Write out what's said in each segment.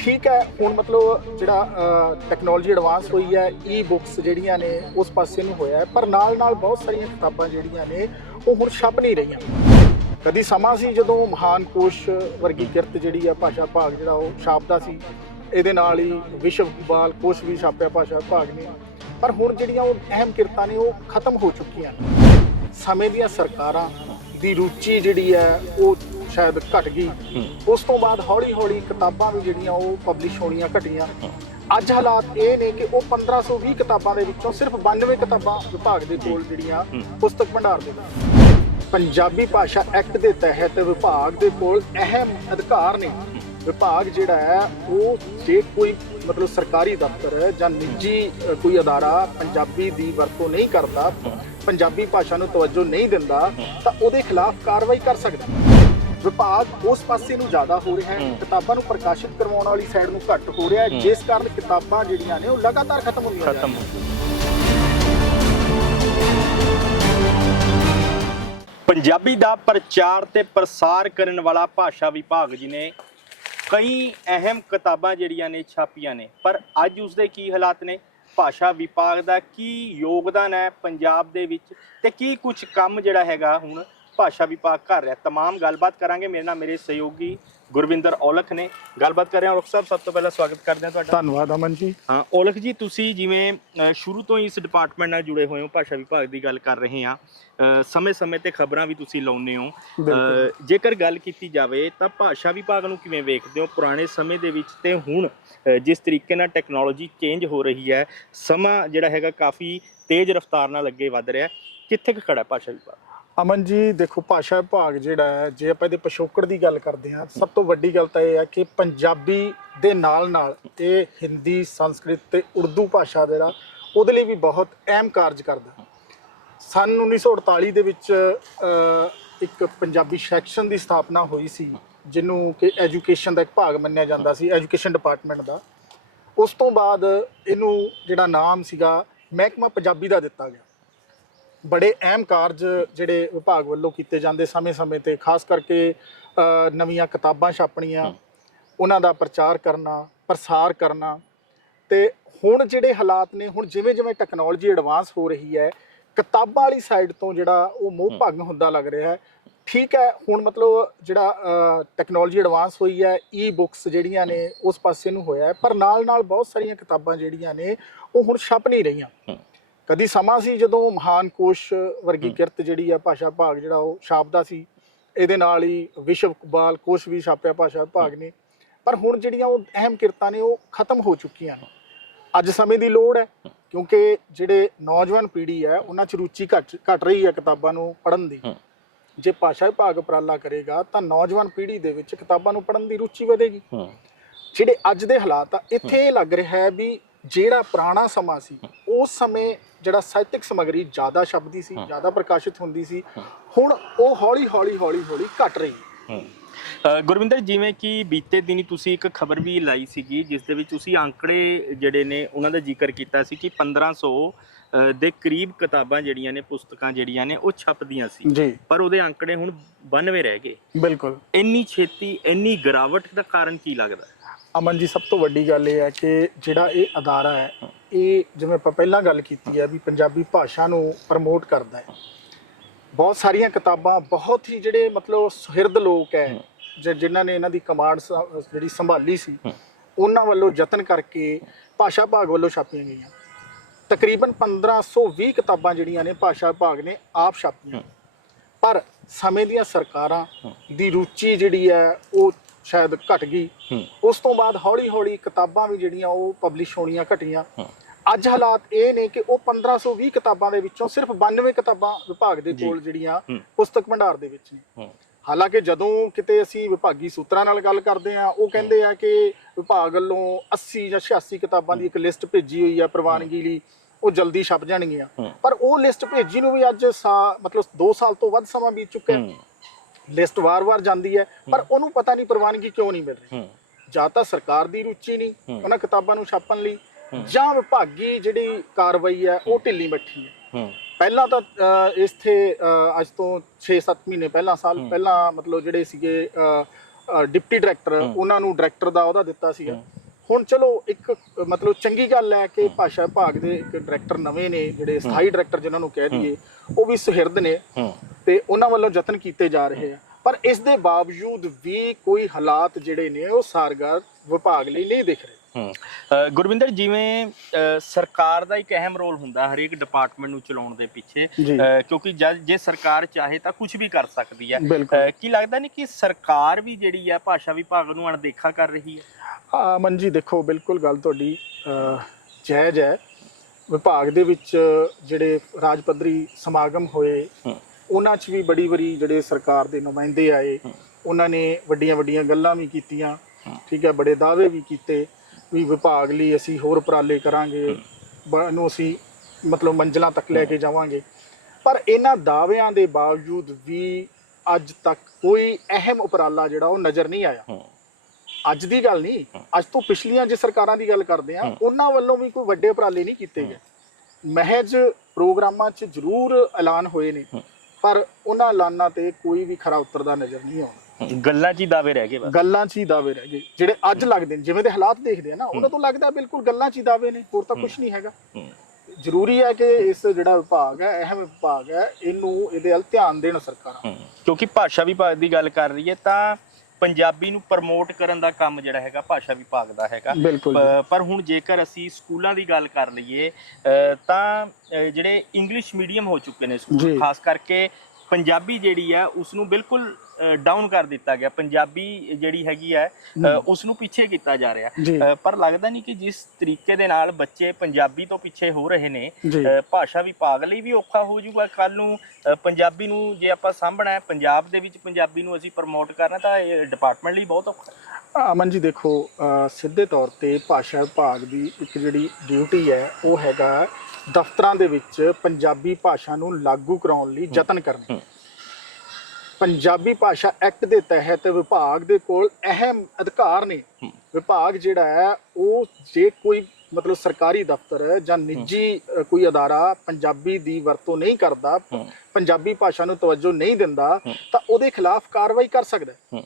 ਠੀਕ ਹੈ, ਹੁਣ ਮਤਲਬ ਜਿਹੜਾ ਟੈਕਨੋਲੋਜੀ ਐਡਵਾਂਸ ਹੋਈ ਹੈ ਈ ਬੁੱਕਸ ਜਿਹੜੀਆਂ ਨੇ, ਉਸ ਪਾਸੇ ਨੂੰ ਹੋਇਆ ਪਰ ਨਾਲ ਨਾਲ ਬਹੁਤ ਸਾਰੀਆਂ ਕਿਤਾਬਾਂ ਜਿਹੜੀਆਂ ਨੇ, ਉਹ ਹੁਣ ਛਪ ਨਹੀਂ ਰਹੀਆਂ। ਕਦੀ ਸਮਾਂ ਸੀ ਜਦੋਂ ਮਹਾਨ ਕੋਸ਼ ਵਰਗੀ ਕਿਰਤ ਜਿਹੜੀ ਆ, ਭਾਸ਼ਾ ਭਾਗ ਜਿਹੜਾ, ਉਹ ਛਾਪਦਾ ਸੀ। ਇਹਦੇ ਨਾਲ ਹੀ ਵਿਸ਼ਵ ਬਾਲ ਕੋਸ਼ ਵੀ ਛਾਪਿਆ ਭਾਸ਼ਾ ਭਾਗ ਨੇ। ਪਰ ਹੁਣ ਜਿਹੜੀਆਂ ਉਹ ਅਹਿਮ ਕਿਰਤਾਂ ਨੇ, ਉਹ ਖਤਮ ਹੋ ਚੁੱਕੀਆਂ ਨੇ। ਸਮੇਂ ਦੀਆਂ ਸਰਕਾਰਾਂ ਦੀ ਰੁਚੀ ਜਿਹੜੀ ਹੈ, ਉਹ ਸ਼ਾਇਦ ਘਟ ਗਈ। ਉਸ ਤੋਂ ਬਾਅਦ ਹੌਲੀ ਹੌਲੀ ਕਿਤਾਬਾਂ ਵੀ ਜਿਹੜੀਆਂ ਉਹ ਪਬਲਿਸ਼ ਹੋਣੀਆਂ ਘਟੀਆਂ। ਅੱਜ ਹਾਲਾਤ ਇਹ ਨੇ ਕਿ ਉਹ 1520 ਕਿਤਾਬਾਂ ਦੇ ਵਿੱਚੋਂ ਸਿਰਫ 92 ਕਿਤਾਬਾਂ ਵਿਭਾਗ ਦੇ ਕੋਲ ਜਿਹੜੀਆਂ ਪੁਸਤਕ ਭੰਡਾਰ ਦੇ ਵਿੱਚ ਪੰਜਾਬੀ ਭਾਸ਼ਾ ਐਕਟ ਦੇ ਤਹਿਤ ਵਿਭਾਗ ਦੇ ਕੋਲ ਅਹਿਮ ਅਧਿਕਾਰ ਨੇ। ਵਿਭਾਗ ਜਿਹੜਾ ਹੈ, ਉਹ ਜੇ ਕੋਈ ਮਤਲਬ ਸਰਕਾਰੀ ਦਫ਼ਤਰ ਜਾਂ ਨਿੱਜੀ ਕੋਈ ਅਦਾਰਾ ਪੰਜਾਬੀ ਦੀ ਵਰਤੋਂ ਨਹੀਂ ਕਰਦਾ, ਪੰਜਾਬੀ ਭਾਸ਼ਾ ਨੂੰ ਤਵੱਜੋ ਨਹੀਂ ਦਿੰਦਾ, ਤਾਂ ਉਹਦੇ ਖਿਲਾਫ ਕਾਰਵਾਈ ਕਰ ਸਕਦਾ ਵਿਭਾਗ ਉਸ ਪਾਸੇ ਨੂੰ ਜ਼ਿਆਦਾ ਹੋ ਰਿਹਾ ਹੈ। ਕਿਤਾਬਾਂ ਨੂੰ ਪ੍ਰਕਾਸ਼ਿਤ ਕਰਵਾਉਣ ਵਾਲੀ ਸਾਈਡ ਨੂੰ ਘੱਟ ਹੋ ਰਿਹਾ ਹੈ। ਜਿਸ ਕਾਰਨ ਕਿਤਾਬਾਂ ਜਿਹੜੀਆਂ ਨੇ ਉਹ ਲਗਾਤਾਰ ਖਤਮ ਹੁੰਦੀਆਂ ਖਤਮ ਪੰਜਾਬੀ ਦਾ ਪ੍ਰਚਾਰ ਤੇ ਪ੍ਰਸਾਰ ਕਰਨ ਵਾਲਾ ਭਾਸ਼ਾ ਵਿਭਾਗ ਜੀ ਨੇ ਕਈ ਅਹਿਮ ਕਿਤਾਬਾਂ ਜਿਹੜੀਆਂ ਨੇ ਛਾਪੀਆਂ ਨੇ। ਪਰ ਅੱਜ ਉਸ ਦੇ ਕੀ ਹਾਲਾਤ ਨੇ? ਭਾਸ਼ਾ ਵਿਭਾਗ ਦਾ ਕੀ ਯੋਗਦਾਨ ਹੈ ਪੰਜਾਬ ਦੇ ਵਿੱਚ? ਤੇ ਕੀ ਕੁਝ ਕੰਮ ਜਿਹੜਾ ਹੈਗਾ ਹੁਣ ਭਾਸ਼ਾ ਵਿਭਾਗ ਕਰ ਰਿਹਾ ਤਮਾਮ ਗੱਲਬਾਤ ਕਰਾਂਗੇ। ਮੇਰੇ ਨਾਲ ਮੇਰੇ ਸਹਿਯੋਗੀ ਗੁਰਵਿੰਦਰ ਔਲਖ ਨੇ ਗੱਲਬਾਤ ਕਰ ਰਹੇ। ਹਾਂ ਔਲਖ ਸਾਹਿਬ ਸਭ ਤੋਂ ਪਹਿਲਾਂ ਸਵਾਗਤ ਕਰਦੇ ਹਾਂ ਤੁਹਾਡਾ। ਧੰਨਵਾਦ ਅਮਨ ਜੀ। ਹਾਂ ਔਲਖ ਜੀ ਤੁਸੀਂ ਜਿਵੇਂ ਅ, ਸ਼ੁਰੂ ਤੋਂ ਹੀ ਇਸ ਡਿਪਾਰਟਮੈਂਟ ਨਾਲ ਜੁੜੇ ਹੋਏ ਹੋ ਭਾਸ਼ਾ ਵਿਭਾਗ ਦੀ ਗੱਲ ਕਰ ਰਹੇ ਹਾਂ। ਸਮੇਂ-ਸਮੇਂ ਤੇ ਖਬਰਾਂ ਵੀ ਤੁਸੀਂ ਲਾਉਂਦੇ ਹੋ। ਬਿਲਕੁਲ। ਜੇਕਰ ਗੱਲ ਕੀਤੀ ਜਾਵੇ ਤਾਂ ਭਾਸ਼ਾ ਵਿਭਾਗ ਨੂੰ ਕਿਵੇਂ ਵੇਖਦੇ ਹੋ? ਪੁਰਾਣੇ ਸਮੇਂ ਦੇ ਵਿੱਚ ਤੇ ਹੁਣ ਅ, ਜਿਸ ਤਰੀਕੇ ਨਾਲ ਟੈਕਨੋਲੋਜੀ ਚੇਂਜ ਹੋ ਰਹੀ ਹੈ ਸਮਾਂ ਜਿਹੜਾ ਹੈਗਾ ਕਾਫੀ ਤੇਜ਼ ਰਫ਼ਤਾਰ ਨਾਲ ਅੱਗੇ ਵੱਧ ਰਿਹਾ ਹੈ। ਕਿੱਥੇ ਕੁ ਖੜਾ ਹੈ ਭਾਸ਼ਾ ਵਿਭਾਗ? ਅਮਨ ਜੀ, ਦੇਖੋ ਭਾਸ਼ਾ ਵਿਭਾਗ ਜਿਹੜਾ ਹੈ, ਜੇ ਆਪਾਂ ਇਹਦੇ ਪਿਛੋਕੜ ਦੀ ਗੱਲ ਕਰਦੇ ਹਾਂ, ਸਭ ਤੋਂ ਵੱਡੀ ਗੱਲ ਤਾਂ ਇਹ ਹੈ ਕਿ ਪੰਜਾਬੀ ਦੇ ਨਾਲ ਨਾਲ ਇਹ ਹਿੰਦੀ, ਸੰਸਕ੍ਰਿਤ ਤੇ ਉਰਦੂ ਭਾਸ਼ਾ ਜਿਹੜਾ, ਉਹਦੇ ਲਈ ਵੀ ਬਹੁਤ ਅਹਿਮ ਕਾਰਜ ਕਰਦਾ। ਸਨ 1948 ਦੇ ਵਿੱਚ ਇੱਕ ਪੰਜਾਬੀ ਸੈਕਸ਼ਨ ਦੀ ਸਥਾਪਨਾ ਹੋਈ ਸੀ, ਜਿਹਨੂੰ ਕਿ ਐਜੂਕੇਸ਼ਨ ਦਾ ਇੱਕ ਭਾਗ ਮੰਨਿਆ ਜਾਂਦਾ ਸੀ, ਐਜੂਕੇਸ਼ਨ ਡਿਪਾਰਟਮੈਂਟ ਦਾ। ਉਸ ਤੋਂ ਬਾਅਦ ਇਹਨੂੰ ਜਿਹੜਾ ਨਾਮ ਸੀਗਾ, ਮਹਿਕਮਾ ਪੰਜਾਬੀ ਦਾ ਦਿੱਤਾ ਗਿਆ। ਬੜੇ ਅਹਿਮ ਕਾਰਜ ਜਿਹੜੇ ਵਿਭਾਗ ਵੱਲੋਂ ਕੀਤੇ ਜਾਂਦੇ ਸਮੇਂ-ਸਮੇਂ ਤੇ ਖਾਸ ਕਰਕੇ ਨਵੀਆਂ ਕਿਤਾਬਾਂ ਛਾਪਣੀਆਂ ਉਹਨਾਂ ਦਾ ਪ੍ਰਚਾਰ ਕਰਨਾ ਪ੍ਰਸਾਰ ਕਰਨਾ ਤੇ ਹੁਣ ਜਿਹੜੇ ਹਾਲਾਤ ਨੇ ਹੁਣ ਜਿਵੇਂ-ਜਿਵੇਂ ਟੈਕਨੋਲੋਜੀ ਐਡਵਾਂਸ ਹੋ ਰਹੀ ਹੈ ਕਿਤਾਬਾਂ ਵਾਲੀ ਸਾਈਡ ਤੋਂ ਜਿਹੜਾ ਉਹ ਮੋਹ ਭੰਗ ਹੁੰਦਾ ਲੱਗ ਰਿਹਾ ਹੈ। ਠੀਕ ਹੈ ਹੁਣ ਮਤਲਬ ਜਿਹੜਾ ਟੈਕਨੋਲੋਜੀ ਐਡਵਾਂਸ ਹੋਈ ਹੈ ਈ ਬੁੱਕਸ ਜਿਹੜੀਆਂ ਨੇ ਉਸ ਪਾਸੇ ਨੂੰ ਹੋਇਆ ਹੈ ਪਰ ਨਾਲ ਨਾਲ ਬਹੁਤ ਸਾਰੀਆਂ ਕਿਤਾਬਾਂ ਜਿਹੜੀਆਂ ਨੇ ਉਹ ਹੁਣ ਛਪ ਨਹੀਂ ਰਹੀਆਂ। ਕਦੀ ਸਮਾਂ ਸੀ ਜਦੋਂ ਮਹਾਨ ਕੋਸ਼ ਵਰਗੀ ਕਿਰਤ ਜਿਹੜੀ ਆ ਭਾਸ਼ਾ ਭਾਗ ਜਿਹੜਾ ਉਹ ਛਾਪਦਾ ਸੀ? ਇਹਦੇ ਨਾਲ ਹੀ ਵਿਸ਼ਵ ਬਾਲ ਕੋਸ਼ ਵੀ ਛਾਪਿਆ ਭਾਸ਼ਾ ਭਾਗ ਨੇ। ਪਰ ਹੁਣ ਜਿਹੜੀਆਂ ਉਹ ਅਹਿਮ ਕਿਰਤਾਂ ਨੇ ਉਹ ਖਤਮ ਹੋ ਚੁੱਕੀਆਂ ਨੇ। ਅੱਜ ਸਮੇਂ ਦੀ ਲੋੜ ਹੈ ਕਿਉਂਕਿ ਜਿਹੜੇ ਨੌਜਵਾਨ ਪੀੜ੍ਹੀ ਹੈ ਉਹਨਾਂ 'ਚ ਰੁਚੀ ਘਟ ਘਟ ਰਹੀ ਹੈ ਕਿਤਾਬਾਂ ਨੂੰ ਪੜ੍ਹਨ ਦੀ। ਜੇ ਭਾਸ਼ਾ ਵਿਭਾਗ ਉਪਰਾਲਾ ਕਰੇਗਾ ਤਾਂ ਨੌਜਵਾਨ ਪੀੜ੍ਹੀ ਦੇ ਵਿੱਚ ਕਿਤਾਬਾਂ ਨੂੰ ਪੜ੍ਹਨ ਦੀ ਰੁਚੀ ਵਧੇਗੀ। ਜਿਹੜੇ ਅੱਜ ਦੇ ਹਾਲਾਤ ਆ ਇੱਥੇ ਇਹ ਲੱਗ ਰਿਹਾ ਹੈ ਵੀ ਜਿਹੜਾ ਪੁਰਾਣਾ ਸਮਾਂ ਸੀ ਉਸ ਸਮੇਂ ਜਿਹੜਾ ਸਾਹਿਤਿਕ ਸਮੱਗਰੀ ਜ਼ਿਆਦਾ ਛਪਦੀ ਸੀ ਜ਼ਿਆਦਾ ਪ੍ਰਕਾਸ਼ਿਤ ਹੁੰਦੀ ਸੀ ਹੁਣ ਉਹ ਹੌਲੀ ਹੌਲੀ ਹੌਲੀ ਹੌਲੀ ਘਟ ਰਹੀ ਹੈ। ਗੁਰਵਿੰਦਰ ਜਿਵੇਂ ਕਿ ਬੀਤੇ ਦਿਨੀ ਤੁਸੀਂ ਇੱਕ ਖਬਰ ਵੀ ਲਾਈ ਸੀਗੀ ਜਿਸ ਦੇ ਵਿੱਚ ਤੁਸੀਂ ਅੰਕੜੇ ਜਿਹੜੇ ਨੇ ਉਹਨਾਂ ਦਾ ਜ਼ਿਕਰ ਕੀਤਾ ਸੀ ਕਿ 1500 ਅ, ਦੇ ਕਰੀਬ ਕਿਤਾਬਾਂ ਜਿਹੜੀਆਂ ਨੇ ਪੁਸਤਕਾਂ ਜਿਹੜੀਆਂ ਨੇ ਉਹ ਛਪਦੀਆਂ ਸੀ। ਪਰ ਉਹਦੇ ਅੰਕੜੇ ਹੁਣ 92 ਰਹਿ ਗਏ। ਬਿਲਕੁਲ। ਇੰਨੀ ਛੇਤੀ ਇੰਨੀ ਗਿਰਾਵਟ ਦਾ ਕਾਰਨ ਕੀ ਲੱਗਦਾ? ਹੈ? ਅਮਨ ਜੀ, ਸਭ ਤੋਂ ਵੱਡੀ ਗੱਲ ਇਹ ਹੈ ਕਿ ਜਿਹੜਾ ਇਹ ਅਦਾਰਾ ਹੈ, ਇਹ ਜਿਵੇਂ ਆਪਾਂ ਪਹਿਲਾਂ ਗੱਲ ਕੀਤੀ ਹੈ ਵੀ ਪੰਜਾਬੀ ਭਾਸ਼ਾ ਨੂੰ ਪ੍ਰਮੋਟ ਕਰਦਾ ਹੈ। ਬਹੁਤ ਸਾਰੀਆਂ ਕਿਤਾਬਾਂ, ਬਹੁਤ ਹੀ ਜਿਹੜੇ ਮਤਲਬ ਸੁਹਿਰਦ ਲੋਕ ਹੈ, ਜਿ- ਜਿਨ੍ਹਾਂ ਨੇ ਇਹਨਾਂ ਦੀ ਕਮਾਂਡ ਜਿਹੜੀ ਸੰਭਾਲੀ ਸੀ, ਉਹਨਾਂ ਵੱਲੋਂ ਯਤਨ ਕਰਕੇ ਭਾਸ਼ਾ ਭਾਗ ਵੱਲੋਂ ਛਾਪੀਆਂ ਗਈਆਂ। ਤਕਰੀਬਨ 1520 ਕਿਤਾਬਾਂ ਜਿਹੜੀਆਂ ਨੇ ਭਾਸ਼ਾ ਵਿਭਾਗ ਨੇ ਆਪ ਛਾਪੀਆਂ। ਪਰ ਸਮੇਂ ਦੀਆਂ ਸਰਕਾਰਾਂ ਦੀ ਰੁਚੀ ਜਿਹੜੀ ਹੈ, ਉਹ ਸ਼ਾਇਦ ਘਟ ਗਈ। ਉਸ ਤੋਂ ਬਾਅਦ ਹੌਲੀ ਹੌਲੀ ਕਿਤਾਬਾਂ ਵੀ ਜਿਹੜੀਆਂ ਉਹ ਪਬਲਿਸ਼ ਹੋਣੀਆਂ ਘਟੀਆਂ। ਅੱਜ ਹਾਲਾਤ ਇਹ ਨੇ ਕਿ ਉਹ 1520 ਕਿਤਾਬਾਂ ਦੇ ਵਿੱਚੋਂ ਸਿਰਫ 92 ਕਿਤਾਬਾਂ ਵਿਭਾਗ ਦੇ। ਕੋਲ ਜਿਹੜੀਆਂ। ਪੁਸਤਕ ਭੰਡਾਰ ਦੇ ਵਿੱਚ ਨੇ। ਹਾਲਾਂਕਿ ਜਦੋਂ ਕਿਤੇ ਅਸੀਂ ਵਿਭਾਗੀ ਸੂਤਰਾਂ ਨਾਲ ਗੱਲ ਕਰਦੇ ਆ ਉਹ ਕਹਿੰਦੇ ਆ ਕਿ ਵਿਭਾਗ ਵੱਲੋਂ 80 ਜਾਂ 86 ਕਿਤਾਬਾਂ ਦੀ ਇੱਕ ਲਿਸਟ ਭੇਜੀ ਹੋਈ ਆ ਪ੍ਰਵਾਨਗੀ ਲਈ ਉਹ ਜਲਦੀ ਛਪ ਜਾਣਗੀਆਂ। ਪਰ ਉਹ ਲਿਸਟ ਭੇਜੀ ਨੂੰ ਵੀ ਅੱਜ ਮਤਲਬ 2 ਸਾਲ ਤੋਂ ਵੱਧ ਸਮਾਂ ਬੀਤ ਚੁੱਕਾ ਹੈ ਹੂੰ। ਲਿਸਟ ਵਾਰ-ਵਾਰ ਜਾਂਦੀ ਹੈ ਪਰ ਉਹਨੂੰ ਪਤਾ ਨਹੀਂ ਪ੍ਰਵਾਨਗੀ ਕਿਉਂ ਨਹੀਂ ਮਿਲ ਰਹੀ। ਜਾਂ ਤਾਂ ਸਰਕਾਰ ਦੀ ਰੁਚੀ ਨਹੀਂ। ਉਹਨਾਂ ਕਿਤਾਬਾਂ ਨੂੰ ਛਾਪਣ ਲਈ। ਜਾਂ ਵਿਭਾਗੀ ਜਿਹੜੀ ਕਾਰਵਾਈ ਹੈ ਉਹ ਢਿੱਲੀ ਮੱਠੀ ਹੈ। ਪਹਿਲਾਂ ਤਾਂ ਅਹ, ਅੱਜ ਤੋਂ 6-7 ਮਹੀਨੇ ਪਹਿਲਾਂ ਸਾਲ ਪਹਿਲਾਂ ਮਤਲਬ ਜਿਹੜੇ ਸੀਗੇ ਡਿਪਟੀ ਡਾਇਰੈਕਟਰ। ਉਹਨਾਂ ਨੂੰ ਡਾਇਰੈਕਟਰ ਦਾ ਉਹਦਾ ਦਿੱਤਾ ਸੀਗਾ। ਹੁਣ ਚਲੋ ਇੱਕ ਮਤਲਬ ਚੰਗੀ ਗੱਲ ਹੈ ਕਿ ਭਾਸ਼ਾ ਵਿਭਾਗ ਦੇ ਇੱਕ ਡਾਇਰੈਕਟਰ ਨਵੇਂ ਨੇ ਜਿਹੜੇ ਸਥਾਈ ਡਾਇਰੈਕਟਰ ਜਿਨ੍ਹਾਂ ਨੂੰ ਕਹਿ ਦਈਏ ਉਹ ਵੀ ਸੁਹਿਰਦ ਨੇ ਤੇ ਉਹਨਾਂ ਵੱਲੋਂ ਯਤਨ ਕੀਤੇ ਜਾ ਰਹੇ ਆ। ਪਰ ਇਸ ਦੇ ਬਾਵਜੂਦ ਵੀ ਕੋਈ ਹਾਲਾਤ ਜਿਹੜੇ ਨੇ ਉਹ ਸਾਰਗਰ ਵਿਭਾਗ ਲਈ ਨਹੀਂ ਦਿਖ ਰਹੇ। ਹੂੰ ਅ, ਗੁਰਵਿੰਦਰ ਜਿਵੇਂ ਅ, ਸਰਕਾਰ ਦਾ ਇੱਕ ਅਹਿਮ ਰੋਲ ਹੁੰਦਾ ਹਰੇਕ ਡਿਪਾਰਟਮੈਂਟ ਨੂੰ ਚਲਾਉਣ ਦੇ ਪਿੱਛੇ ਜੀ। ਅ, ਕਿਉਂਕਿ ਜਦ ਜੇ ਸਰਕਾਰ ਚਾਹੇ ਤਾਂ ਕੁਝ ਵੀ ਕਰ ਸਕਦੀ ਹੈ ਬਿਲਕੁਲ। ਅ, ਕੀ ਲੱਗਦਾ ਨਹੀਂ ਕਿ ਸਰਕਾਰ ਵੀ ਜਿਹੜੀ ਹੈ ਭਾਸ਼ਾ ਵਿਭਾਗ ਨੂੰ ਅਣਦੇਖਾ ਕਰ ਰਹੀ ਹੈ ਹਾਂ ਮਨ ਜੀ ਦੇਖੋ ਬਿਲਕੁਲ ਗੱਲ ਤੁਹਾਡੀ ਅ, ਜਾਇਜ਼ ਹੈ ਵਿਭਾਗ ਦੇ ਵਿੱਚ ਜਿਹੜੇ ਰਾਜ ਪੱਧਰੀ ਸਮਾਗਮ ਹੋਏ ਹੂੰ। ਉਹਨਾਂ 'ਚ ਵੀ ਬੜੀ ਬੜੀ ਜਿਹੜੇ ਸਰਕਾਰ ਦੇ ਨੁਮਾਇੰਦੇ ਆਏ ਹੂੰ। ਉਹਨਾਂ ਨੇ ਵੱਡੀਆਂ ਵੱਡੀਆਂ ਗੱਲਾਂ ਵੀ ਕੀਤੀਆਂ ਹੂੰ। ਠੀਕ ਹੈ ਬੜੇ ਦਾਅਵੇ ਵੀ ਕੀਤੇ ਵੀ ਵਿਭਾਗ ਲਈ ਅਸੀਂ ਹੋਰ ਉਪਰਾਲੇ ਕਰਾਂਗੇ। ਬ- ਅਸੀਂ ਮਤਲਬ ਮੰਜ਼ਲਾਂ ਤੱਕ ਲੈ ਕੇ ਜਾਵਾਂਗੇ। ਪਰ ਇਹਨਾਂ ਦਾਅਵਿਆਂ ਦੇ ਬਾਵਜੂਦ ਵੀ ਅੱਜ ਤੱਕ ਕੋਈ ਅਹਿਮ ਉਪਰਾਲਾ ਜਿਹੜਾ ਉਹ ਨਜ਼ਰ ਨਹੀਂ ਆਇਆ। ਹੂੰ। ਅੱਜ ਦੀ ਗੱਲ ਨਹੀਂ ਅੱਜ ਤੋਂ ਪਿਛਲੀਆਂ ਜੇ ਸਰਕਾਰਾਂ ਦੀ ਗੱਲ ਕਰਦੇ ਆ। ਉਹਨਾਂ ਵੱਲੋਂ ਵੀ ਕੋਈ ਵੱਡੇ ਉਪਰਾਲੇ ਨਹੀਂ ਕੀਤੇ ਗਏ। ਮਹਿਜ ਪ੍ਰੋਗਰਾਮਾਂ 'ਚ ਜ਼ਰੂਰ ਐਲਾਨ ਹੋਏ ਨੇ। ਪਰ ਉਹਨਾਂ ਐਲਾਨਾਂ ਤੇ ਕੋਈ ਵੀ ਖਰਾ ਉਤਰਦਾ ਨਜ਼ਰ ਨਹੀਂ ਆਉਂਦਾ। ਗੱਲਾਂ 'ਚ ਹੀ ਦਾਅਵੇ ਰਹਿ ਗਏ ਬਸ। ਗੱਲਾਂ 'ਚ ਹੀ ਦਾਅਵੇ ਰਹਿ ਗਏ। ਜਿਹੜੇ ਅੱਜ ਲੱਗਦੇ ਨੇ ਜਿਵੇਂ ਦੇ ਹਾਲਾਤ ਦੇਖਦੇ ਆ ਨਾ ਉਹਨਾਂ ਤੋਂ ਲੱਗਦਾ ਬਿਲਕੁਲ ਗੱਲਾਂ 'ਚ ਹੀ ਦਾਅਵੇ ਨੇ ਹੋਰ ਤਾਂ ਕੁਝ ਨਹੀਂ ਹੈਗਾ। ਜ਼ਰੂਰੀ ਹੈ ਕਿ ਇਸ ਜਿਹੜਾ ਵਿਭਾਗ ਹੈ ਅਹਿਮ ਵਿਭਾਗ ਹੈ ਇਹਨੂੰ ਇਹਦੇ ਵੱਲ ਧਿਆਨ ਦੇਣ ਸਰਕਾਰਾਂ। ਕਿਉਂਕਿ ਭਾਸ਼ਾ ਵਿਭਾਗ ਦੀ ਗੱਲ ਕਰ ਰਹੀ ਹੈ ਤਾਂ ਪੰਜਾਬੀ ਨੂੰ ਪ੍ਰਮੋਟ ਕਰਨ ਦਾ ਕੰਮ ਜਿਹੜਾ ਹੈਗਾ ਭਾਸ਼ਾ ਵਿਭਾਗ ਦਾ ਹੈਗਾ। ਪਰ ਹੁਣ ਜੇਕਰ ਅਸੀਂ ਸਕੂਲਾਂ ਦੀ ਗੱਲ ਕਰ ਲਈਏ ਤਾਂ ਜਿਹੜੇ ਇੰਗਲਿਸ਼ ਮੀਡੀਅਮ ਹੋ ਚੁੱਕੇ ਨੇ। ਸਕੂਲ ਖਾਸ ਕਰਕੇ ਪੰਜਾਬੀ ਜਿਹੜੀ ਹੈ ਉਸ ਨੂੰ ਬਿਲਕੁਲ ਡਾਊਨ ਕਰ ਦਿੱਤਾ ਗਿਆ। ਪੰਜਾਬੀ ਜਿਹੜੀ ਹੈਗੀ ਹੈ ਉਸ ਨੂੰ ਪਿੱਛੇ ਕੀਤਾ ਜਾ ਰਿਹਾ। ਪਰ ਲੱਗਦਾ ਨਹੀਂ ਕਿ ਜਿਸ ਤਰੀਕੇ ਦੇ ਨਾਲ ਬੱਚੇ ਪੰਜਾਬੀ ਤੋਂ ਪਿੱਛੇ ਹੋ ਰਹੇ ਨੇ ਭਾਸ਼ਾ ਵਿਭਾਗ ਲਈ ਵੀ ਔਖਾ ਹੋ ਜਾਊਗਾ। ਕੱਲ ਨੂੰ ਪੰਜਾਬੀ ਨੂੰ ਜੇ ਆਪਾਂ ਸਾਂਭਣਾ ਹੈ ਪੰਜਾਬ ਦੇ ਵਿੱਚ ਪੰਜਾਬੀ ਨੂੰ ਅਸੀਂ ਪ੍ਰਮੋਟ ਕਰਨਾ ਤਾਂ ਇਹ ਡਿਪਾਰਟਮੈਂਟ ਲਈ ਬਹੁਤ ਔਖਾ। ਅਮਨ ਜੀ ਦੇਖੋ ਸਿੱਧੇ ਤੌਰ ਤੇ ਭਾਸ਼ਾ ਵਿਭਾਗ ਦੀ ਇੱਕ ਜਿਹੜੀ ਡਿਊਟੀ ਹੈ ਉਹ ਹੈਗਾ ਦਫ਼ਤਰਾਂ ਦੇ ਵਿੱਚ ਪੰਜਾਬੀ ਭਾਸ਼ਾ ਨੂੰ ਲਾਗੂ ਕਰਾਉਣ ਲਈ ਯਤਨ ਕਰਨਾ। ਪੰਜਾਬੀ ਭਾਸ਼ਾ ਐਕਟ ਦੇ ਤਹਿਤ ਵਿਭਾਗ ਦੇ ਕੋਲ ਅਹਿਮ ਅਧਿਕਾਰ ਨੇ। ਵਿਭਾਗ ਜਿਹੜਾ ਹੈ ਉਹ ਜੇ ਕੋਈ ਮਤਲਬ ਸਰਕਾਰੀ ਦਫ਼ਤਰ ਜਾਂ ਨਿੱਜੀ ਕੋਈ ਅਦਾਰਾ ਪੰਜਾਬੀ ਦੀ ਵਰਤੋਂ ਨਹੀਂ ਕਰਦਾ ਪੰਜਾਬੀ ਭਾਸ਼ਾ ਨੂੰ ਤਵੱਜੋ ਨਹੀਂ ਦਿੰਦਾ। ਤਾਂ ਉਹਦੇ ਖਿਲਾਫ ਕਾਰਵਾਈ ਕਰ ਸਕਦਾ ਹੈ।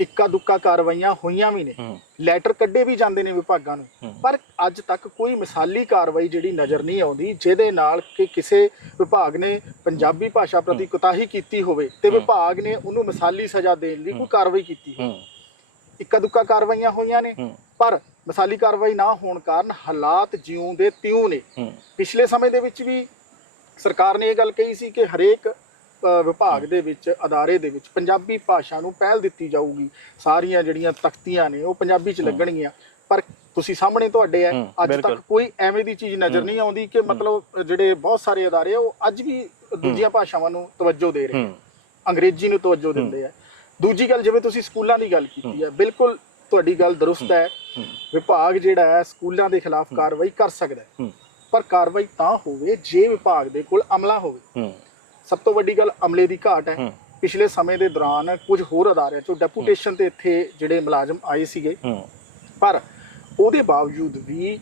ਇੱਕਾ ਦੁੱਕਾ ਕਾਰਵਾਈਆਂ ਹੋਈਆਂ ਵੀ ਨੇ। ਲੈਟਰ ਕੱਢੇ ਵੀ ਜਾਂਦੇ ਨੇ ਵਿਭਾਗਾਂ ਨੂੰ। ਪਰ ਅੱਜ ਤੱਕ ਕੋਈ ਮਿਸਾਲੀ ਕਾਰਵਾਈ ਜਿਹੜੀ ਨਜ਼ਰ ਨਹੀਂ ਆਉਂਦੀ ਜਿਹਦੇ ਨਾਲ ਕਿ ਕਿਸੇ ਵਿਭਾਗ ਨੇ ਪੰਜਾਬੀ ਭਾਸ਼ਾ ਪ੍ਰਤੀ ਕੁਤਾਹੀ ਕੀਤੀ ਹੋਵੇ ਤੇ। ਵਿਭਾਗ ਨੇ ਉਹਨੂੰ ਮਿਸਾਲੀ ਸਜ਼ਾ ਦੇਣ ਲਈ ਕੋਈ ਕਾਰਵਾਈ ਕੀਤੀ ਹੋਵੇ। ਇੱਕਾ ਦੁੱਕਾ ਕਾਰਵਾਈਆਂ ਹੋਈਆਂ ਨੇ। ਪਰ ਮਿਸਾਲੀ ਕਾਰਵਾਈ ਨਾ ਹੋਣ ਕਾਰਨ ਹਾਲਾਤ ਜਿਉਂ ਦੇ ਤਿਉਂ ਨੇ। ਪਿਛਲੇ ਸਮੇਂ ਦੇ ਵਿੱਚ ਵੀ ਸਰਕਾਰ ਨੇ ਇਹ ਗੱਲ ਕਹੀ ਸੀ ਕਿ ਹਰੇਕ ਵਿਭਾਗ ਦੇ ਵਿੱਚ ਅਦਾਰੇ ਦੇ ਵਿੱਚ ਪੰਜਾਬੀ ਭਾਸ਼ਾ ਨੂੰ ਪਹਿਲ ਦਿੱਤੀ ਜਾਊਗੀ। ਸਾਰੀਆਂ ਜਿਹੜੀਆਂ ਤਖਤੀਆਂ ਨੇ ਉਹ ਪੰਜਾਬੀ ਚ ਲੱਗਣਗੀਆਂ। ਪਰ ਤੁਸੀਂ ਸਾਹਮਣੇ ਤੁਹਾਡੇ ਹੈ ਅੱਜ। ਤੱਕ ਕੋਈ ਐਵੇਂ ਦੀ ਚੀਜ਼ ਨਜ਼ਰ ਨਹੀਂ ਆਉਂਦੀ ਕਿ ਮਤਲਬ ਜਿਹੜੇ ਬਹੁਤ ਸਾਰੇ ਅਦਾਰੇ ਆ ਉਹ ਅੱਜ ਵੀ ਦੂਜੀਆਂ ਭਾਸ਼ਾਵਾਂ ਨੂੰ ਤਵੱਜੋ ਦੇ ਰਹੇ ਅੰਗਰੇਜ਼ੀ ਨੂੰ ਤਵੱਜੋ ਦਿੰਦੇ ਆ। ਦੂਜੀ ਗੱਲ ਜਿਵੇਂ ਤੁਸੀਂ ਸਕੂਲਾਂ ਦੀ ਗੱਲ ਕੀਤੀ ਹੈ ਬਿਲਕੁਲ ਤੁਹਾਡੀ ਗੱਲ ਦਰੁਸਤ ਹੈ। ਵਿਭਾਗ ਜਿਹੜਾ ਹੈ ਸਕੂਲਾਂ ਦੇ ਖਿਲਾਫ ਕਾਰਵਾਈ ਕਰ ਸਕਦਾ ਹੈ। ਪਰ ਕਾਰਵਾਈ ਤਾਂ ਹੋਵੇ ਜੇ ਵਿਭਾਗ ਦੇ ਕੋਲ ਅਮਲਾ ਹੋਵੇ। ਸਭ ਤੋਂ ਵੱਡੀ ਗੱਲ ਅਮਲੇ ਦੀ ਘਾਟ ਹੈ। ਪਿਛਲੇ ਸਮੇਂ ਦੇ ਦੌਰਾਨ ਕੁਝ ਹੋਰ ਅਦਾਰਿਆਂ ਚੋਂ ਡੈਪੂਟੇਸ਼ਨ ਤੇ ਇੱਥੇ ਜਿਹੜੇ ਮੁਲਾਜ਼ਮ ਆਏ ਸੀਗੇ। ਪਰ ਉਹਦੇ ਬਾਵਜੂਦ ਵੀ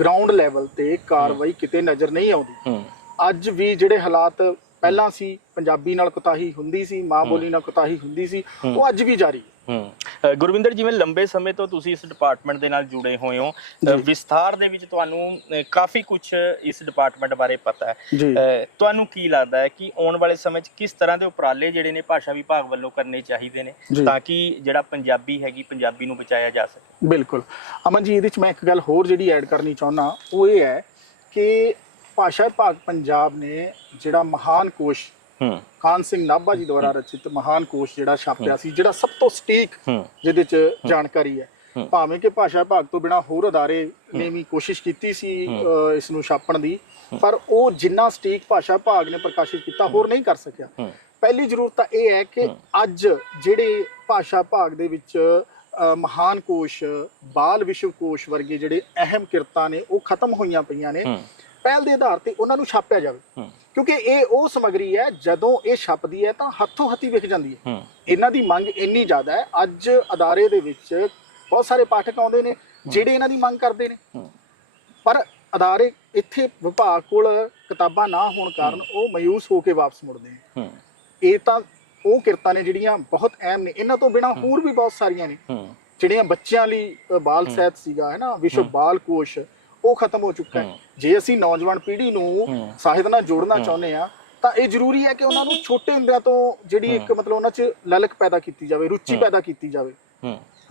ਗਰਾਊਂਡ ਲੈਵਲ ਤੇ ਕਾਰਵਾਈ ਕਿਤੇ ਨਜ਼ਰ ਨਹੀਂ ਆਉਂਦੀ। ਅੱਜ ਵੀ ਜਿਹੜੇ ਹਾਲਾਤ ਪਹਿਲਾਂ ਸੀ ਪੰਜਾਬੀ ਨਾਲ ਕੁਤਾਹੀ ਹੁੰਦੀ ਸੀ ਮਾਂ ਬੋਲੀ ਨਾਲ ਕੁਤਾਹੀ ਹੁੰਦੀ ਸੀ ਉਹ ਅੱਜ ਵੀ ਜਾਰੀ ਹੈ। ਹੂੰ। ਗੁਰਵਿੰਦਰ ਜਿਵੇਂ ਲੰਬੇ ਸਮੇਂ ਤੋਂ ਤੁਸੀਂ ਇਸ ਡਿਪਾਰਟਮੈਂਟ ਦੇ ਨਾਲ ਜੁੜੇ ਹੋਏ ਹੋ। ਵਿਸਥਾਰ ਦੇ ਵਿੱਚ ਤੁਹਾਨੂੰ ਕਾਫੀ ਕੁਝ ਇਸ ਡਿਪਾਰਟਮੈਂਟ ਬਾਰੇ ਪਤਾ ਹੈ। ਤੁਹਾਨੂੰ ਕੀ ਲੱਗਦਾ ਹੈ ਕਿ ਆਉਣ ਵਾਲੇ ਸਮੇਂ 'ਚ ਕਿਸ ਤਰ੍ਹਾਂ ਦੇ ਉਪਰਾਲੇ ਜਿਹੜੇ ਨੇ ਭਾਸ਼ਾ ਵਿਭਾਗ ਵੱਲੋਂ ਕਰਨੇ ਚਾਹੀਦੇ ਨੇ। ਤਾਂ ਕਿ ਜਿਹੜਾ ਪੰਜਾਬੀ ਹੈਗੀ ਪੰਜਾਬੀ ਨੂੰ ਬਚਾਇਆ ਜਾ ਸਕੇ? ਬਿਲਕੁਲ। ਅਮਨ ਜੀ ਇਹਦੇ ਚ ਮੈਂ ਇੱਕ ਗੱਲ ਹੋਰ ਜਿਹੜੀ ਐਡ ਕਰਨੀ ਚਾਹੁੰਦਾ ਉਹ ਇਹ ਹੈ ਕਿ ਭਾਸ਼ਾ ਵਿਭਾਗ ਪੰਜਾਬ ਨੇ ਜਿਹੜਾ ਮਹਾਨ ਕੋਸ਼ ਹੂੰ। ਖਾਨ ਸਿੰਘ ਨਾਭਾ ਜੀ ਦੁਆਰਾ ਰਚਿਤ ਮਹਾਨ ਕੋਸ਼ ਜਿਹੜਾ ਛਾਪਿਆ ਸੀ ਜਿਹੜਾ ਸਭ ਤੋਂ ਸਟੀਕ ਜਿਹਦੇ ਚ ਜਾਣਕਾਰੀ ਹੈ। ਭਾਵੇਂ ਕਿ ਭਾਸ਼ਾ ਵਿਭਾਗ ਤੋਂ ਬਿਨਾ ਹੋਰ ਅਦਾਰੇ ਨੇ ਵੀ ਕੋਸ਼ਿਸ਼ ਕੀਤੀ ਸੀ ਇਸ ਨੂੰ ਛਾਪਣ ਦੀ ਪਰ ਉਹ ਜਿੰਨਾ ਸਟੀਕ ਭਾਸ਼ਾ ਵਿਭਾਗ ਨੇ ਪ੍ਰਕਾਸ਼ਿਤ ਕੀਤਾ ਹੋਰ ਨਹੀਂ ਕਰ ਸਕਿਆ। ਪਹਿਲੀ ਜ਼ਰੂਰਤ ਤਾਂ ਇਹ ਹੈ ਕਿ ਅੱਜ ਜਿਹੜੇ ਭਾਸ਼ਾ ਵਿਭਾਗ ਦੇ ਵਿੱਚ ਮਹਾਨ ਕੋਸ਼ ਬਾਲ ਵਿਸ਼ਵ ਕੋਸ਼ ਵਰਗੇ ਜਿਹੜੇ ਅਹਿਮ ਕਿਰਤਾਂ ਨੇ ਉਹ ਖਤਮ ਹੋਈਆਂ ਪਈਆਂ ਨੇ। ਪਹਿਲ ਦੇ ਆਧਾਰ ਤੇ ਉਹਨਾਂ ਨੂੰ ਛਾਪਿਆ ਜਾਵੇ। ਕਿਉਂਕਿ ਇਹ ਉਹ ਸਮਗਰੀ ਹੈ ਜਦੋਂ ਇਹ ਛਪਦੀ ਹੈ ਤਾਂ ਹੱਥੋਂ ਹੱਥੀ ਵਿਕ ਜਾਂਦੀ ਹੈ। ਇਹਨਾਂ ਦੀ ਮੰਗ ਇੰਨੀ ਜ਼ਿਆਦਾ ਹੈ ਅੱਜ ਅਦਾਰੇ ਦੇ ਵਿੱਚ ਬਹੁਤ ਸਾਰੇ ਪਾਠਕ ਆਉਂਦੇ ਨੇ ਜਿਹੜੇ ਇਹਨਾਂ ਦੀ ਮੰਗ ਕਰਦੇ ਨੇ। ਪਰ ਅਦਾਰੇ ਇੱਥੇ ਵਿਭਾਗ ਕੋਲ ਕਿਤਾਬਾਂ ਨਾ ਹੋਣ ਕਾਰਨ ਉਹ ਮਾਯੂਸ ਹੋ ਕੇ ਵਾਪਸ ਮੁੜਦੇ ਨੇ। ਇਹ ਤਾਂ ਉਹ ਕਿਰਤਾਂ ਨੇ ਜਿਹੜੀਆਂ ਬਹੁਤ ਅਹਿਮ ਨੇ। ਇਹਨਾਂ ਤੋਂ ਬਿਨਾ ਹੋਰ ਵੀ ਬਹੁਤ ਸਾਰੀਆਂ ਨੇ। ਜਿਹੜੀਆਂ ਬੱਚਿਆਂ ਲਈ ਬਾਲ ਸਾਹਿਤ ਸੀਗਾ ਹੈ ਨਾ? ਵਿਸ਼ਵ। ਬਾਲ ਕੋਸ਼ ਉਹ ਖਤਮ ਹੋ ਚੁੱਕਾ ਹੈ। ਜੇ ਅਸੀਂ ਨੌਜਵਾਨ ਪੀੜ੍ਹੀ ਨੂੰ। ਸਾਹਿਤ ਨਾਲ ਜੋੜਨਾ। ਚਾਹੁੰਦੇ ਆ ਤਾਂ ਇਹ ਜ਼ਰੂਰੀ ਹੈ ਕਿ ਉਹਨਾਂ ਨੂੰ ਛੋਟੇ ਹੁੰਦਿਆਂ ਤੋਂ ਜਿਹੜੀ ਇੱਕ ਮਤਲਬ ਉਹਨਾਂ 'ਚ ਲਲਕ ਪੈਦਾ ਕੀਤੀ ਜਾਵੇ ਰੁਚੀ। ਪੈਦਾ ਕੀਤੀ ਜਾਵੇ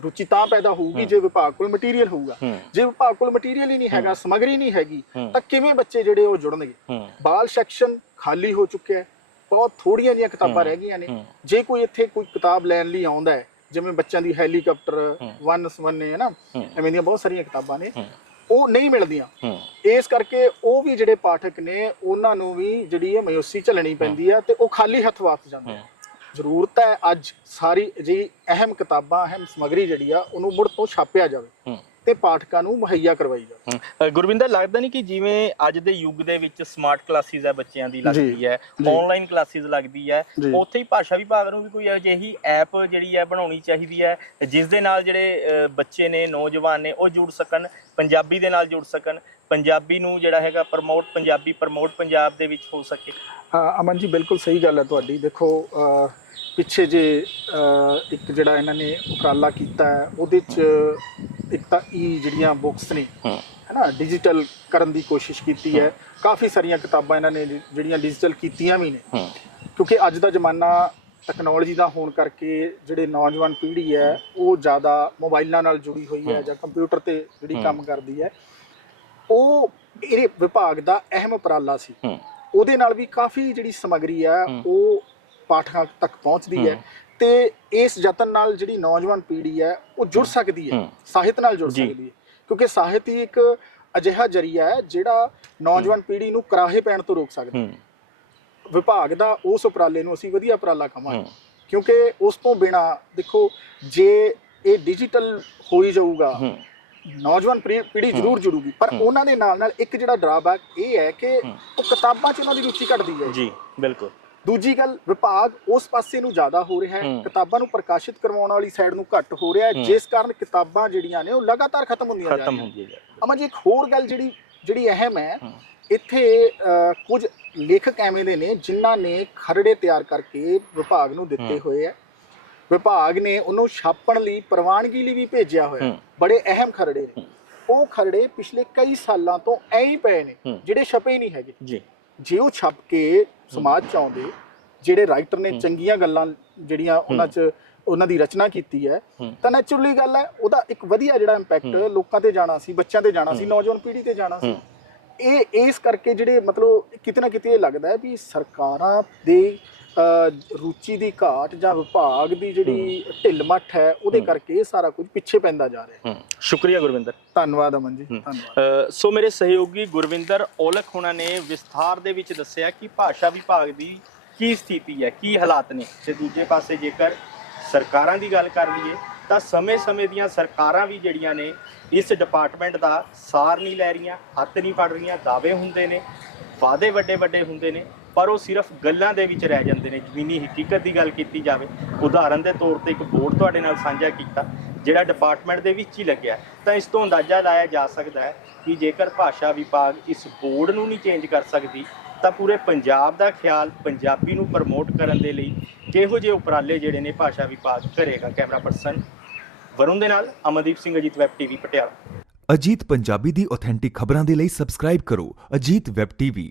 ਰੁਚੀ ਤਾਂ ਪੈਦਾ ਹੋਊਗੀ। ਜੇ ਵਿਭਾਗ ਕੋਲ ਮਟੀਰੀਅਲ ਹੋਊਗਾ ਜੇ ਵਿਭਾਗ ਕੋਲ ਮਟੀਰੀਅਲ ਹੀ ਨਹੀਂ ਹੈਗਾ ਸਮੱਗਰੀ ਨਹੀਂ ਹੈਗੀ। ਤਾਂ ਕਿਵੇਂ ਬੱਚੇ ਜਿਹੜੇ ਉਹ ਜੁੜਨਗੇ ਬਾਲ ਸੈਕਸ਼ਨ ਖਾਲੀ ਹੋ ਚੁੱਕਿਆ ਹੈ ਬਹੁਤ ਥੋੜੀਆਂ ਜਿਹੀਆਂ ਕਿਤਾਬਾਂ। ਰਹਿ ਗਈਆਂ ਨੇ ਜੇ ਕੋਈ ਇੱਥੇ ਕੋਈ ਕਿਤਾਬ ਲੈਣ ਲਈ ਆਉਂਦਾ ਹੈ ਜਿਵੇਂ ਬੱਚਿਆਂ ਦੀ ਹੈਲੀਕਾਪਟਰ। ਵਨ ਸਵੰਨੇ ਹੈ ਨਾ ਹੂੰ ਐਵੇਂ ਦੀਆਂ ਬਹੁਤ ਸਾਰੀਆਂ ਕਿਤਾਬਾਂ ਨੇ ਉਹ ਨਹੀਂ ਮਿਲਦੀਆਂ। ਹੂੰ। ਇਸ ਕਰਕੇ ਉਹ ਵੀ ਜਿਹੜੇ ਪਾਠਕ ਨੇ ਉਹਨਾਂ ਨੂੰ ਵੀ ਜਿਹੜੀ ਇਹ ਮਾਯੂਸੀ ਝੱਲਣੀ ਪੈਂਦੀ ਹੈ ਤੇ ਉਹ ਖਾਲੀ ਹੱਥ ਵਾਪਸ ਜਾਂਦੇ ਹੂੰ। ਆ ਜ਼ਰੂਰਤ ਹੈ ਅੱਜ ਸਾਰੀ ਜੀ ਅਹਿਮ ਕਿਤਾਬਾਂ ਅਹਿਮ ਸਮੱਗਰੀ ਜਿਹੜੀ ਆ ਉਹਨੂੰ ਮੁੜ ਤੋਂ ਛਾਪਿਆ ਜਾਵੇ। ਹੂੰ। ਤੇ ਪਾਠਕਾਂ ਨੂੰ ਮੁਹੱਈਆ ਕਰਵਾਈ ਜਾਵੇ ਹਮ, ਗੁਰਵਿੰਦਰ ਲੱਗਦਾ ਨਹੀਂ ਕਿ ਜਿਵੇਂ ਅੱਜ ਦੇ ਯੁੱਗ ਦੇ ਵਿੱਚ ਸਮਾਰਟ ਕਲਾਸਿਸ ਹੈ ਬੱਚਿਆਂ ਦੀ ਲੱਗਦੀ ਹੈ ਜੀ। ਆਨਲਾਈਨ ਕਲਾਸਿਸ ਲੱਗਦੀ ਹੈ ਜੀ। ਉੱਥੇ ਹੀ ਭਾਸ਼ਾ ਵਿਭਾਗ ਨੂੰ ਵੀ ਕੋਈ ਅਜਿਹੀ ਐਪ ਜਿਹੜੀ ਹੈ ਬਣਾਉਣੀ ਚਾਹੀਦੀ ਹੈ ਜਿਸ ਦੇ ਨਾਲ ਜਿਹੜੇ ਅ, ਬੱਚੇ ਨੇ ਨੌਜਵਾਨ ਨੇ ਉਹ ਜੁੜ ਸਕਣ ਪੰਜਾਬੀ ਦੇ ਨਾਲ ਜੁੜ ਸਕਣ ਪੰਜਾਬੀ ਨੂੰ ਜਿਹੜਾ ਹੈਗਾ ਪ੍ਰਮੋਟ ਪੰਜਾਬੀ ਪ੍ਰਮੋਟ ਪੰਜਾਬ ਦੇ ਵਿੱਚ ਹੋ ਸਕੇ ਅ, ਅਮਨ ਜੀ ਬਿਲਕੁਲ ਸਹੀ ਗੱਲ ਹੈ ਤੁਹਾਡੀ ਦੇਖੋ ਪਿੱਛੇ ਜੇ ਇੱਕ ਜਿਹੜਾ ਇਹਨਾਂ ਨੇ ਉਪਰਾਲਾ ਕੀਤਾ ਹੈ ਉਹਦੇ ਚ ਇੱਕ ਤਾਂ ਈ ਜਿਹੜੀਆਂ ਬੁੱਕਸ ਨੇ ਹੂੰ। ਹੈਨਾ ਡਿਜੀਟਲ ਕਰਨ ਦੀ ਕੋਸ਼ਿਸ਼ ਕੀਤੀ ਹੈ। ਕਾਫੀ ਸਾਰੀਆਂ ਕਿਤਾਬਾਂ ਇਹਨਾਂ ਨੇ ਜਿਹੜੀਆਂ ਡਿਜੀਟਲ ਕੀਤੀਆਂ ਵੀ ਨੇ। ਕਿਉਂਕਿ ਅੱਜ ਦਾ ਜ਼ਮਾਨਾ ਟੈਕਨੋਲੋਜੀ ਦਾ ਹੋਣ ਕਰਕੇ ਜਿਹੜੇ ਨੌਜਵਾਨ ਪੀੜ੍ਹੀ ਹੈ ਉਹ ਜ਼ਿਆਦਾ ਮੋਬਾਈਲਾਂ ਨਾਲ ਜੁੜੀ ਹੋਈ ਹੈ। ਜਾਂ ਕੰਪਿਊਟਰ ਤੇ ਜਿਹੜੀ। ਕੰਮ ਕਰਦੀ ਹੈ। ਉਹ ਇਹ ਵਿਭਾਗ ਦਾ ਅਹਿਮ ਉਪਰਾਲਾ ਸੀ। ਉਹਦੇ ਨਾਲ ਵੀ ਕਾਫੀ ਜਿਹੜੀ ਸਮੱਗਰੀ ਹੈ ਹਮ। ਉਹ ਪਾਠਕਾਂ ਤੱਕ ਪਹੁੰਚਦੀ ਹੈ। ਤੇ ਇਸ ਯਤਨ ਨਾਲ ਜਿਹੜੀ ਨੌਜਵਾਨ ਪੀੜ੍ਹੀ ਹੈ ਉਹ ਜੁੜ ਸਕਦੀ ਹੈ। ਸਾਹਿਤ ਨਾਲ ਜੁੜ। ਸਕਦੀ ਹੈ। ਕਿਉਂਕਿ ਸਾਹਿਤ ਹੀ ਇੱਕ ਅਜਿਹਾ ਜਰੀਆ ਹੈ ਜਿਹੜਾ ਨੌਜਵਾਨ ਪੀੜ੍ਹੀ ਨੂੰ ਕਰਾਹੇ ਪੈਣ ਤੋਂ ਰੋਕ ਸਕਦਾ ਹੈ। ਵਿਭਾਗ ਦਾ ਉਸ ਉਪਰਾਲੇ ਨੂੰ ਅਸੀਂ ਵਧੀਆ ਉਪਰਾਲਾ ਕਹਾਂਗੇ। ਕਿਉਂਕਿ ਉਸ ਤੋਂ ਬਿਨਾ ਦੇਖੋ ਜੇ ਇਹ ਡਿਜੀਟਲ ਹੋਈ ਜਾਊਗਾ ਨੌਜਵਾਨ ਪੀੜ੍ਹੀ ਜ਼ਰੂਰ ਜੁੜੂਗੀ। ਪਰ। ਉਹਨਾਂ ਦੇ ਨਾਲ ਨਾਲ ਇੱਕ ਜਿਹੜਾ ਡਰਾਬੈਕ ਇਹ ਹੈ ਕਿ। ਉਹ ਕਿਤਾਬਾਂ 'ਚ ਉਹਨਾਂ ਦੀ ਰੁਚੀ ਘਟਦੀ ਹੈ। ਜੀ ਬਿਲਕੁਲ। ਦੂਜੀ ਗੱਲ ਵਿਭਾਗ ਉਸ ਪਾਸੇ ਨੂੰ ਜ਼ਿਆਦਾ ਹੋ ਰਿਹਾ ਹੈ। ਕਿਤਾਬਾਂ ਨੂੰ ਪ੍ਰਕਾਸ਼ਿਤ ਕਰਵਾਉਣ ਵਾਲੀ ਸਾਈਡ ਨੂੰ ਘੱਟ ਹੋ ਰਿਹਾ ਹੈ। ਜਿਸ ਕਾਰਨ ਕਿਤਾਬਾਂ ਜਿਹੜੀਆਂ ਨੇ ਉਹ ਲਗਾਤਾਰ ਖਤਮ ਹੁੰਦੀਆਂ ਜਾ ਖਤਮ ਰਹੀਆਂ ਹੈ ਅਮਾ ਜੀ ਇੱਕ ਹੋਰ ਗੱਲ ਜਿਹੜੀ ਜਿਹੜੀ ਅਹਿਮ ਹੈ। ਇੱਥੇ ਕੁਝ ਲੇਖਕ ਐਵੇਂ ਦੇ ਨੇ ਜਿਨ੍ਹਾਂ ਨੇ ਖਰੜੇ ਤਿਆਰ ਕਰਕੇ ਵਿਭਾਗ ਨੂੰ ਦਿੱਤੇ। ਹੋਏ ਆ ਵਿਭਾਗ ਨੇ ਉਹਨੂੰ ਛਾਪਣ ਲਈ ਪ੍ਰਵਾਨਗੀ ਲਈ ਵੀ ਭੇਜਿਆ ਹੋਇਆ। ਬੜੇ ਅਹਿਮ ਖਰੜੇ ਨੇ। ਉਹ ਖਰੜੇ ਪਿਛਲੇ ਕਈ ਸਾਲਾਂ ਤੋਂ ਐਂ ਹੀ ਪਏ ਨੇ। ਜਿਹੜੇ ਛਪੇ ਹੀ ਨਹੀਂ ਹੈਗੇ ਜੀ ਜੇ ਉਹ ਛਪ ਕੇ ਸਮਾਜ ਚ ਆਉਂਦੇ ਜਿਹੜੇ ਰਾਈਟਰ ਨੇ। ਚੰਗੀਆਂ ਗੱਲਾਂ ਜਿਹੜੀਆਂ ਉਹਨਾਂ ਚ ਉਹਨਾਂ ਦੀ ਰਚਨਾ ਕੀਤੀ ਹੈ। ਤਾਂ ਨੈਚੁਰਲੀ ਗੱਲ ਹੈ ਉਹਦਾ ਇੱਕ ਵਧੀਆ ਜਿਹੜਾ ਇੰਪੈਕਟ। ਲੋਕਾਂ ਤੇ ਜਾਣਾ ਸੀ ਬੱਚਿਆਂ ਤੇ ਜਾਣਾ ਸੀ। ਨੌਜਵਾਨ ਪੀੜ੍ਹੀ ਤੇ ਜਾਣਾ ਸੀ। ਇਹ ਇਸ ਕਰਕੇ ਜਿਹੜੇ ਮਤਲਬ ਕਿਤੇ ਨਾ ਕਿਤੇ ਇਹ ਲੱਗਦਾ ਹੈ ਵੀ ਸਰਕਾਰਾਂ ਦੇ ਰੁਚੀ ਦੀ ਘਾਟ ਜਾਂ ਵਿਭਾਗ ਦੀ ਜਿਹੜੀ ਢਿੱਲ ਮੱਠ ਹੈ ਉਹਦੇ। ਕਰਕੇ ਇਹ ਸਾਰਾ ਕੁਝ ਪਿੱਛੇ ਪੈਂਦਾ ਜਾ ਰਿਹਾ ਹੈ। ਸ਼ੁਕਰੀਆ ਗੁਰਵਿੰਦਰ। ਧੰਨਵਾਦ ਅਮਨ ਜੀ। ਧੰਨਵਾਦ। ਸੋ ਮੇਰੇ ਸਹਿਯੋਗੀ ਗੁਰਵਿੰਦਰ ਔਲਖ ਹੁਣਾਂ ਨੇ ਵਿਸਥਾਰ ਦੇ ਵਿੱਚ ਦੱਸਿਆ ਕਿ ਭਾਸ਼ਾ ਵਿਭਾਗ ਦੀ ਕੀ ਸਥਿਤੀ ਹੈ ਕੀ ਹਾਲਾਤ ਨੇ। ਤੇ ਦੂਜੇ ਪਾਸੇ ਜੇਕਰ ਸਰਕਾਰਾਂ ਦੀ ਗੱਲ ਕਰ ਲਈਏ ਤਾਂ ਸਮੇਂ-ਸਮੇਂ ਦੀਆਂ ਸਰਕਾਰਾਂ ਵੀ ਜਿਹੜੀਆਂ ਨੇ ਇਸ ਡਿਪਾਰਟਮੈਂਟ ਦਾ ਸਾਰ ਨਹੀਂ ਲੈ ਰਹੀਆਂ ਹੱਥ ਨਹੀਂ ਫੜ ਰਹੀਆਂ ਦਾਅਵੇ ਹੁੰਦੇ ਨੇ ਵਾਅਦੇ ਵੱਡੇ-ਵੱਡੇ ਹੁੰਦੇ ਨੇ। ਪਰ ਉਹ ਸਿਰਫ ਗੱਲਾਂ ਦੇ ਵਿੱਚ ਰਹਿ ਜਾਂਦੇ ਨੇ, ਜ਼ਮੀਨੀ ਹਕੀਕਤ ਦੀ ਗੱਲ ਕੀਤੀ ਜਾਵੇ। ਉਦਾਹਰਨ ਦੇ ਤੌਰ ਤੇ ਇੱਕ ਬੋਰਡ ਤੁਹਾਡੇ ਨਾਲ ਸਾਂਝਾ ਕੀਤਾ, ਜਿਹੜਾ ਡਿਪਾਰਟਮੈਂਟ ਦੇ ਵਿੱਚ ਹੀ ਲੱਗਿਆ। ਤਾਂ ਇਸ ਤੋਂ ਅੰਦਾਜ਼ਾ ਲਾਇਆ ਜਾ ਸਕਦਾ ਹੈ ਕਿ ਜੇਕਰ ਭਾਸ਼ਾ ਵਿਭਾਗ ਇਸ ਬੋਰਡ ਨੂੰ ਨਹੀਂ ਚੇਂਜ ਕਰ ਸਕਦੀ, ਤਾਂ ਪੂਰੇ ਪੰਜਾਬ ਦਾ ਖਿਆਲ ਪੰਜਾਬੀ ਨੂੰ ਪ੍ਰਮੋਟ ਕਰਨ ਦੇ ਲਈ ਕਿਹੋ ਜਿਹੇ ਉਪਰਾਲੇ ਜਿਹੜੇ ਨੇ ਭਾਸ਼ਾ ਵਿਭਾਗ ਕਰੇਗਾ? ਕੈਮਰਾ ਪਰਸਨ ਵਰੁਣ ਦੇ ਨਾਲ ਅਮਨਦੀਪ ਸਿੰਘ, ਅਜੀਤ ਵੈਬ ਟੀਵੀ, ਪਟਿਆਲਾ। ਅਜੀਤ ਪੰਜਾਬੀ ਦੀ ਆਥੈਂਟਿਕ ਖਬਰਾਂ ਦੇ ਲਈ ਸਬਸਕ੍ਰਾਈਬ ਕਰੋ। Ajit web TV.